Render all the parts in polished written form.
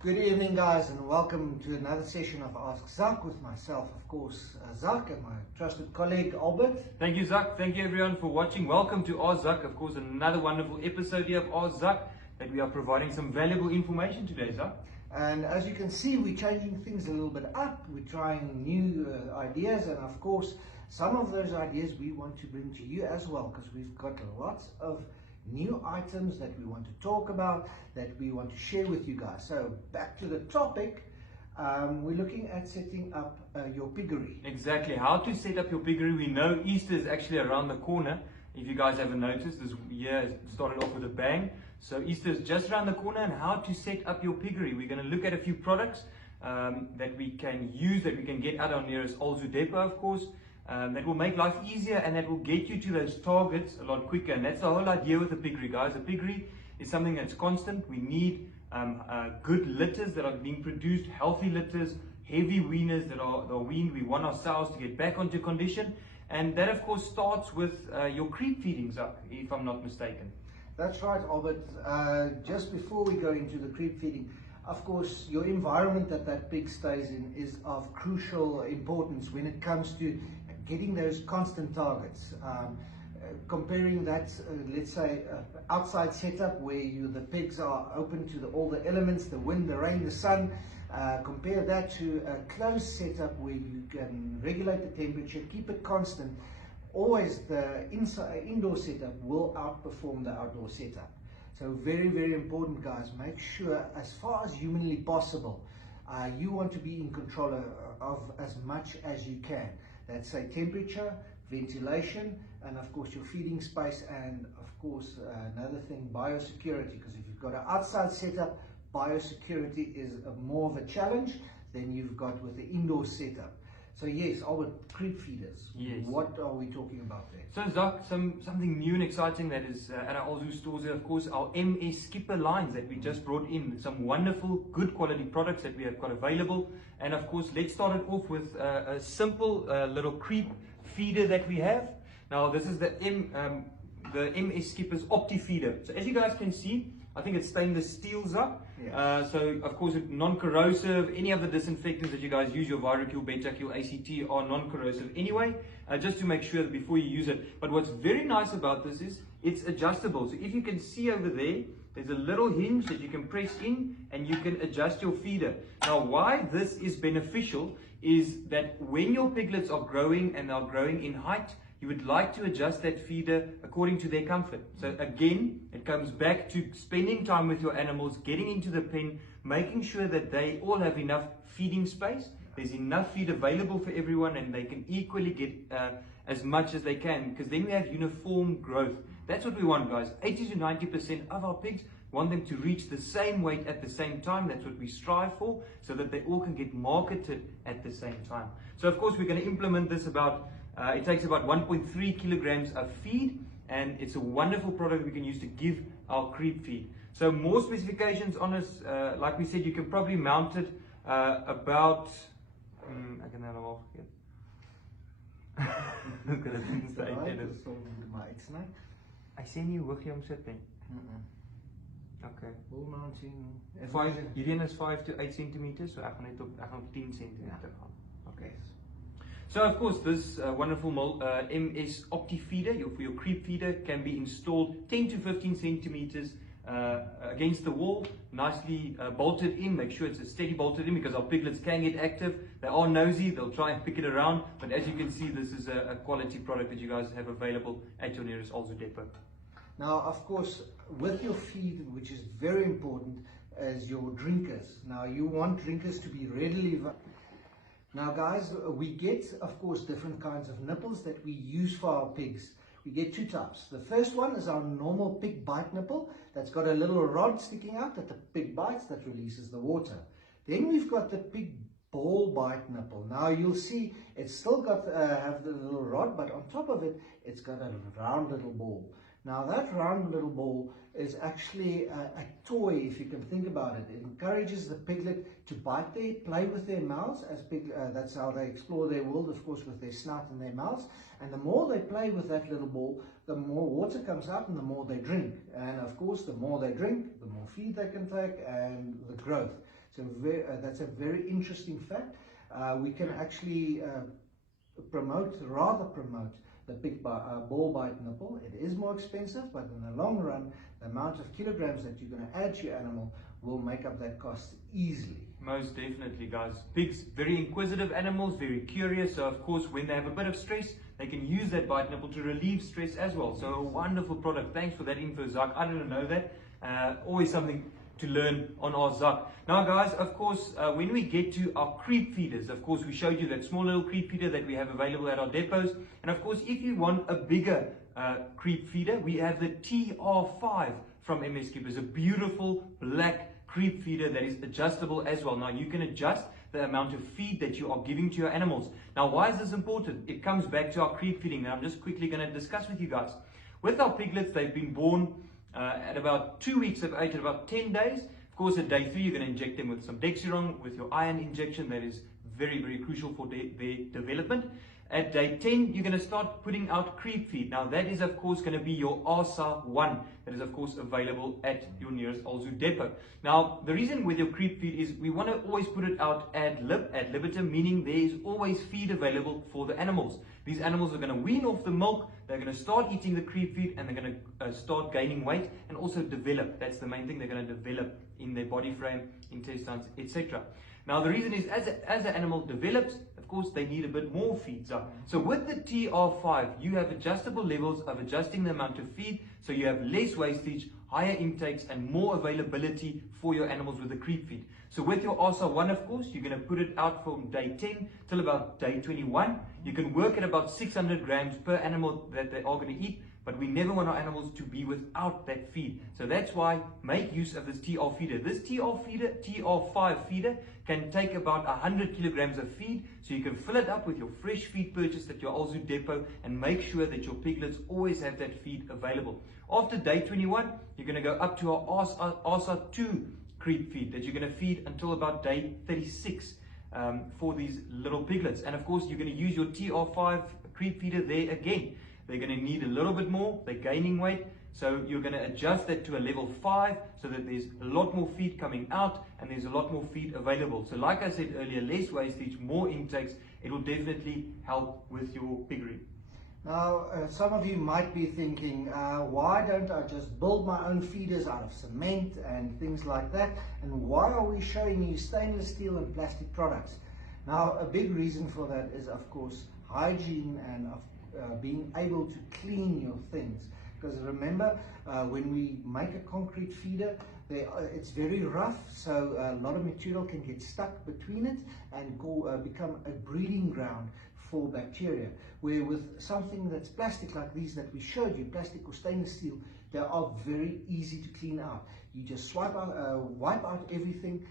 Good evening, guys, and welcome to another session of Ask Zak with myself, of course, Zak, and my trusted colleague, Albert. Thank you, Zak. Thank you, everyone, for watching. Welcome to Ask Zak. Of course, another wonderful episode here of Ask Zak that we are providing some valuable information today, Zak. And as you can see, we're changing things a little bit up. We're trying new ideas, and of course, some of those ideas we want to bring to you as well, because we've got lots of new items that we want to talk about, that we want to share with you guys. So back to the topic, we're looking at setting up your piggery. Exactly, how to set up your piggery. We know Easter is actually around the corner. If you guys haven't noticed, this year started off with a bang. So Easter is just around the corner, and how to set up your piggery. We're going to look at a few products that we can use, that we can get at our nearest Alzu depot, of course. That will make life easier, and that will get you to those targets a lot quicker. And that's the whole idea with the piggery, guys. A piggery is something that's constant. We need good litters that are being produced, healthy litters, heavy weaners that are weaned. We want ourselves to get back onto condition, and that of course starts with your creep feeding, Zak, if I'm not mistaken. That's right, Albert. Just before we go into the creep feeding, of course, your environment that pig stays in is of crucial importance when it comes to getting those constant targets. Comparing that, let's say, outside setup where the pigs are open to all the elements, the wind, the rain, the sun. Compare that to a closed setup where you can regulate the temperature, keep it constant. Always the indoor setup will outperform the outdoor setup. So very, very important, guys. Make sure, as far as humanly possible, you want to be in control of as much as you can. That's say temperature, ventilation, and of course your feeding space, and of course another thing, biosecurity, because if you've got an outside setup, biosecurity is more of a challenge than you've got with the indoor setup. So yes, our creep feeders. Yes. What are we talking about there? So Zak, something new and exciting that is at our Alzu stores here, of course, our MS skipper lines that we just brought in. Some wonderful, good quality products that we have got available. And of course, let's start it off with a simple little creep feeder that we have. Now, this is the MS Skipper's Opti feeder. So as you guys can see, I think it's stainless steel, Zak. Yes. So of course it's non-corrosive. Any of the disinfectants that you guys use, your Viracule, Betacule, ACT, are non-corrosive anyway, just to make sure that before you use it. But what's very nice about this is it's adjustable. So if you can see over there, there's a little hinge that you can press in and you can adjust your feeder. Now, why this is beneficial is that when your piglets are growing and are growing in height, you would like to adjust that feeder according to their comfort. So again, it comes back to spending time with your animals, getting into the pen, making sure that they all have enough feeding space, there's enough feed available for everyone, and they can equally get as much as they can, because then we have uniform growth. That's what we want, guys. 80 to 90% of our pigs want them to reach the same weight at the same time. That's what we strive for, so that they all can get marketed at the same time. So of course we're going to implement this it takes about 1.3 kilograms of feed, and it's a wonderful product we can use to give our creep feed. So more specifications on this, like we said, you can probably mount it about, I can have a walk here. I seen you working on something. Okay. Hierin is 5 to 8 centimeters, so I gaan 10 centimeter. Okay. So of course this wonderful MS Opti feeder for your creep feeder can be installed 10 to 15 centimeters against the wall, nicely bolted in. Make sure it's a steady bolted in, because our piglets can get active. They are nosy, they'll try and pick it around, but as you can see, this is a quality product that you guys have available at your nearest Alzu depot. Now, of course, with your feed, which is very important, is your drinkers. Now, you want drinkers to be readily. Now, guys, we get, of course, different kinds of nipples that we use for our pigs. We get two types. The first one is our normal pig bite nipple that's got a little rod sticking out that the pig bites, that releases the water. Then we've got the pig ball bite nipple. Now you'll see it's still got have the little rod, but on top of it, it's got a round little ball. Now that round little ball is actually a toy, if you can think about it. It encourages the piglet to bite there, play with their mouths, that's how they explore their world, of course, with their snout and their mouths. And the more they play with that little ball, the more water comes out and the more they drink. And of course, the more they drink, the more feed they can take and the growth. So that's a very interesting fact. We can actually rather promote the pig ball bite nipple. It is more expensive, but in the long run, the amount of kilograms that you're going to add to your animal will make up that cost easily. Most definitely, guys. Pigs, very inquisitive animals, very curious. So, of course, when they have a bit of stress, they can use that bite nipple to relieve stress as well. So, a wonderful product. Thanks for that info, Zak. I didn't know that. Always something to learn on our Zak. Now, guys, of course, when we get to our creep feeders, of course, we showed you that small little creep feeder that we have available at our depots. And, of course, if you want a bigger creep feeder, we have the TR5 from MS Keepers, a beautiful black creep feeder that is adjustable as well. Now you can adjust the amount of feed that you are giving to your animals. Now why is this important? It comes back to our creep feeding, and I'm just quickly going to discuss with you guys. With our piglets, they've been born at about 2 weeks of age, at about 10 days. Of course, at day 3, you're going to inject them with some Dexiron, with your iron injection. That is very, very crucial for their development. At day 10, you're going to start putting out creep feed. Now, that is, of course, going to be your ASA 1. That is, of course, available at your nearest Alzu depot. Now, the reason with your creep feed is we want to always put it out ad libitum, meaning there is always feed available for the animals. These animals are going to wean off the milk, they're going to start eating the creep feed, and they're going to start gaining weight and also develop. That's the main thing. They're going to develop in their body frame, intestines, etc. Now, the reason is as the animal develops, of course, they need a bit more feed. So with the TR5, you have adjustable levels of adjusting the amount of feed, so you have less wastage, higher intakes, and more availability for your animals with the creep feed. So with your ASA 1, of course, you're going to put it out from day 10 till about day 21. You can work at about 600 grams per animal that they are going to eat, but we never want our animals to be without that feed. So that's why make use of this TR feeder. This TR5 feeder can take about 100 kilograms of feed, so you can fill it up with your fresh feed purchased at your Alzu depot and make sure that your piglets always have that feed available. After day 21, you're going to go up to our ASA 2 creep feed that you're going to feed until about day 36 for these little piglets. And of course, you're going to use your TR5 creep feeder there again. They're going to need a little bit more, they're gaining weight, so you're going to adjust that to a level 5 so that there's a lot more feed coming out and there's a lot more feed available. So like I said earlier, less wastage, more intakes, it will definitely help with your piggery. Now, some of you might be thinking, why don't I just build my own feeders out of cement and things like that? And why are we showing you stainless steel and plastic products? Now, a big reason for that is, of course, hygiene and being able to clean your things. Because remember, when we make a concrete feeder, it's very rough, so a lot of material can get stuck between it and become a breeding ground for bacteria. Where with something that's plastic like these that we showed you, plastic or stainless steel, they are very easy to clean out. You just wipe out everything,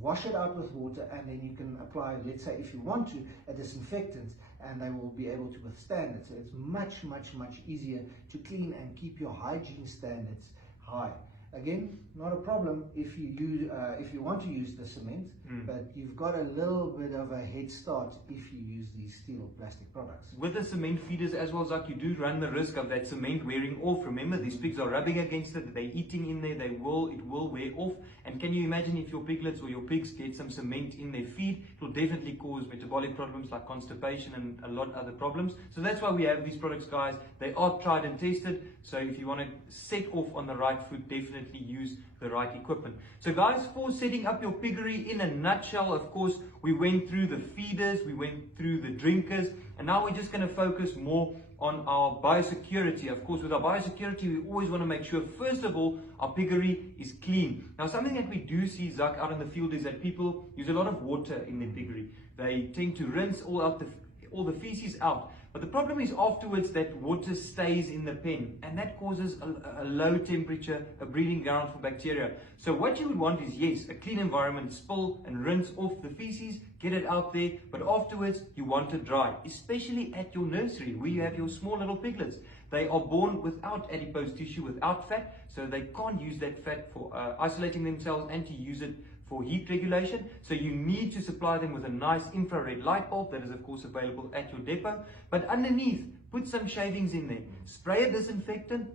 wash it out with water, and then you can apply, let's say if you want to, a disinfectant, and they will be able to withstand it. So it's much, much, much easier to clean and keep your hygiene standards high. Again, not a problem if you want to use the cement, but you've got a little bit of a head start if you use these steel or plastic products. With the cement feeders as well, Zak, you do run the risk of that cement wearing off. Remember, these pigs are rubbing against it, they're eating in there, it will wear off. And can you imagine if your piglets or your pigs get some cement in their feed, it will definitely cause metabolic problems like constipation and a lot of other problems. So that's why we have these products, guys. They are tried and tested. So if you want to set off on the right foot, definitely use the right equipment. So guys, for setting up your piggery in a nutshell, of course, we went through the feeders, we went through the drinkers, and now we're just going to focus more on our biosecurity. Of course, with our biosecurity, we always want to make sure, first of all, our piggery is clean. Now, something that we do see, Zak, out in the field is that people use a lot of water in their piggery. They tend to rinse all the feces out. But the problem is afterwards that water stays in the pen, and that causes a low temperature, a breeding ground for bacteria. So what you would want is, yes, a clean environment, spill and rinse off the feces, get it out there, but afterwards you want it dry, especially at your nursery where you have your small little piglets. They are born without adipose tissue, without fat, so they can't use that fat for isolating themselves and to use it for heat regulation. So you need to supply them with a nice infrared light bulb that is of course available at your depot. But underneath, put some shavings in there. Spray a disinfectant,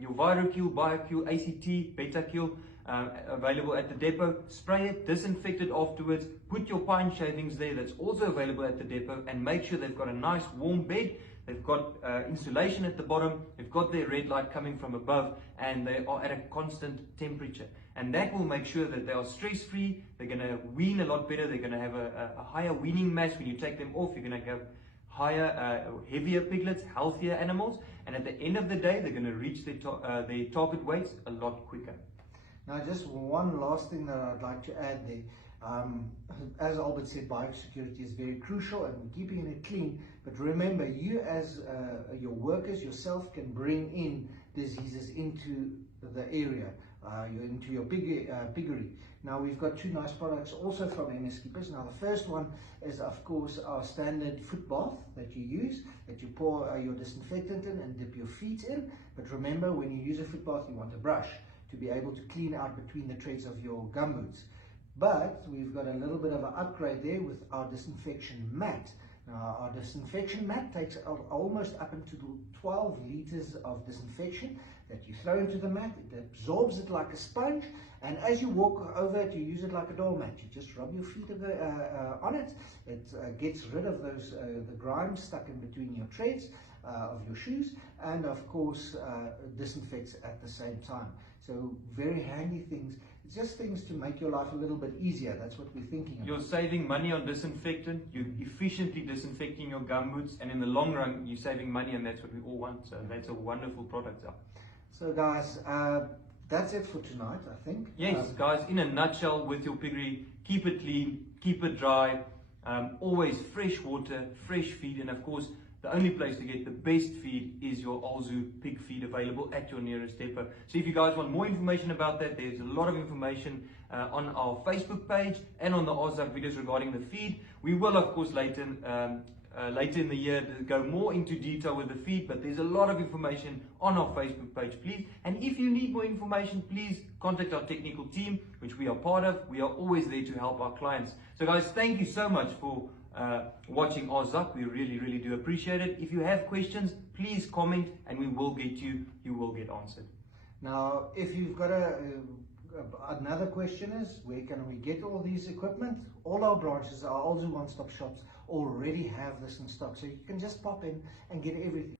your ViroKill, BioKill, ACT, BetaKill, available at the depot. Spray it, disinfect it afterwards, put your pine shavings there, that's also available at the depot, and make sure they've got a nice warm bed. They've got insulation at the bottom, they've got their red light coming from above, and they are at a constant temperature. And that will make sure that they are stress-free, they're going to wean a lot better, they're going to have a higher weaning mass. When you take them off, you're going to have higher, heavier piglets, healthier animals, and at the end of the day, they're going to reach their target weights a lot quicker. Now, just one last thing that I'd like to add there. As Albert said, biosecurity is very crucial, and we're keeping it clean. But remember, you as your workers yourself can bring in diseases into the area, into your piggery. Now, we've got two nice products also from MS Keepers. Now, the first one is, of course, our standard foot bath that you use, that you pour your disinfectant in and dip your feet in. But remember, when you use a foot bath, you want a brush to be able to clean out between the treads of your gumboots. But we've got a little bit of an upgrade there with our disinfection mat. Now, our disinfection mat takes almost up into 12 liters of disinfection that you throw into the mat. It absorbs it like a sponge, and as you walk over it, you use it like a doormat. You just rub your feet on it. It gets rid of those the grime stuck in between your treads of your shoes, and of course disinfects at the same time. So very handy things. It's just things to make your life a little bit easier. That's what we're thinking about. You're saving money on disinfectant, you're efficiently disinfecting your gumboots, and in the long run, you're saving money, and that's what we all want. So that's a wonderful product. So guys, that's it for tonight, I think. Yes, guys, in a nutshell, with your piggery, keep it clean, keep it dry, always fresh water, fresh feed, and of course, the only place to get the best feed is your Alzu pig feed, available at your nearest depot. So if you guys want more information about that, there's a lot of information on our Facebook page and on the OzUp videos regarding the feed. We will, of course, later in the year go more into detail with the feed, but there's a lot of information on our Facebook page, please. And if you need more information, please contact our technical team, which we are part of. We are always there to help our clients. So guys, thank you so much for watching OzUp. We really do appreciate it. If you have questions, please comment, and we will get you will get answered. Now, if you've got another question is, where can we get all these equipment? All our branches, our Alzu one-stop shops, already have this in stock, so you can just pop in and get everything.